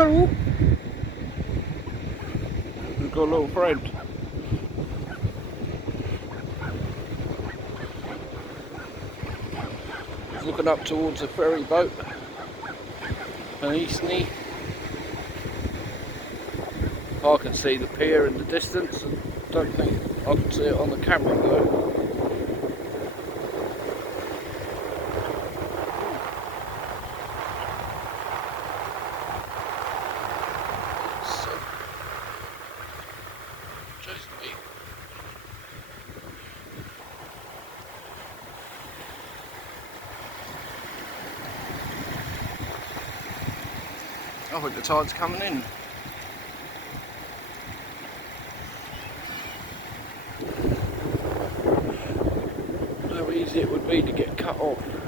We've got a little friend. He's looking up towards the ferry boat. And easternly. I can see the pier in the distance. I don't think I can see it on the camera though. I think the tide's coming in. How easy it would be to get cut off.